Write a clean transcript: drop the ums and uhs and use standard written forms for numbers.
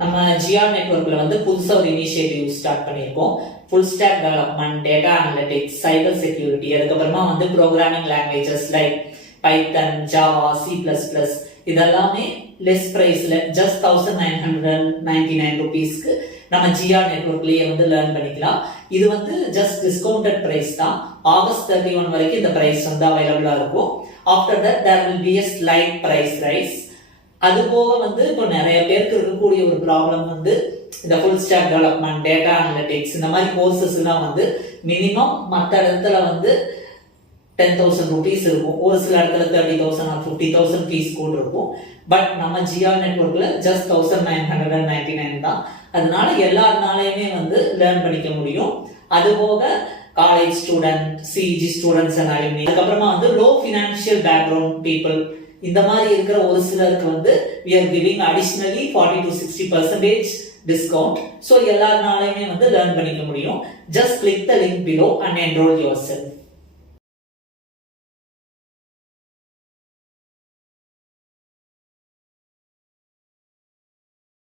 நம்ம ஜிஆர் நெட்வொர்க்ல வந்து புதுசா ஒரு இனிஷியேட்டிவ் ஸ்டார்ட் பண்ணியிருக்கோம். Full stack development, data analytics, cyber security, அதுக்கப்புறமா வந்து programming languages like Python, Java, C++, இதெல்லாமே லெஸ் பிரைஸ்ல ஜஸ்ட் 1999 ருபீஸ்க்கு நம்ம ஜிஆர் நெட்வொர்க்லயே வந்து லேர்ன் பண்ணிக்கலாம். இது வந்து ஜஸ்ட் டிஸ்கவுண்டட் பிரைஸ் தான். ஆகஸ்ட் 31 வரைக்கும் இந்த பிரைஸ் வந்து அவைலபிளா இருக்கும். After that there will be a slight price rise. அது போக வந்து இப்போ நிறைய பேருக்கு இருக்கக்கூடிய ஒரு ப்ராப்ளம் வந்து இந்த full stack development, data analytics இந்த மாதிரி கோர்சஸ் எல்லாம் வந்து மினிமம் மற்ற இடத்துல வந்து 10,000 rupees இருக்கும். ஒரு சில இடத்துல 30,000 or 50,000 ஃபீஸ் கூட இருக்கும். பட் நம்ம ஜிஆர் நெட்வொர்க்ல ஜஸ்ட் 1999 தான். அதனால எல்லாருனாலையுமே வந்து லேர்ன் பண்ணிக்க முடியும். அது போக college student, CG students and alumni, அதுக்கப்புறமா வந்து லோ ஃபினான்ஷியல் பேக்ரவுண்ட் பீப்புள், இந்த மாதிரி இருக்கிற ஒரு சிலருக்கு வந்து we are giving additionally 40 to 60% discount. So எல்லாருனாலையுமே வந்து லேர்ன் பண்ணிக்க முடியும். Just click the link below and enroll yourself.